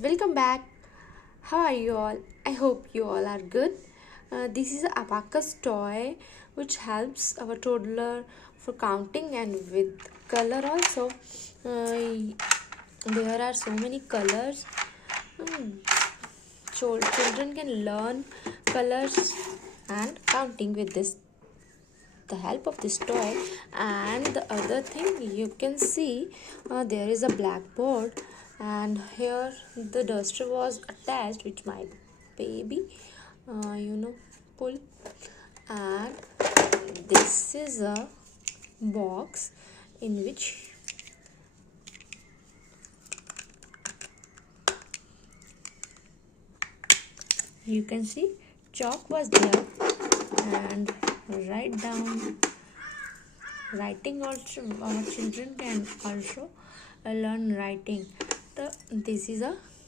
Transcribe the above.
welcome back. How are you all? I hope you all are good. This is a abacus toy which helps our toddler for counting and with color also. There are so many colors. Children can learn colors and counting with this the help of this toy. And the other thing you can see, there is a blackboard, and here the duster was attached which my baby pull. And this is a box in which you can see chalk was there, and write down writing also. Children can also learn writing. This is a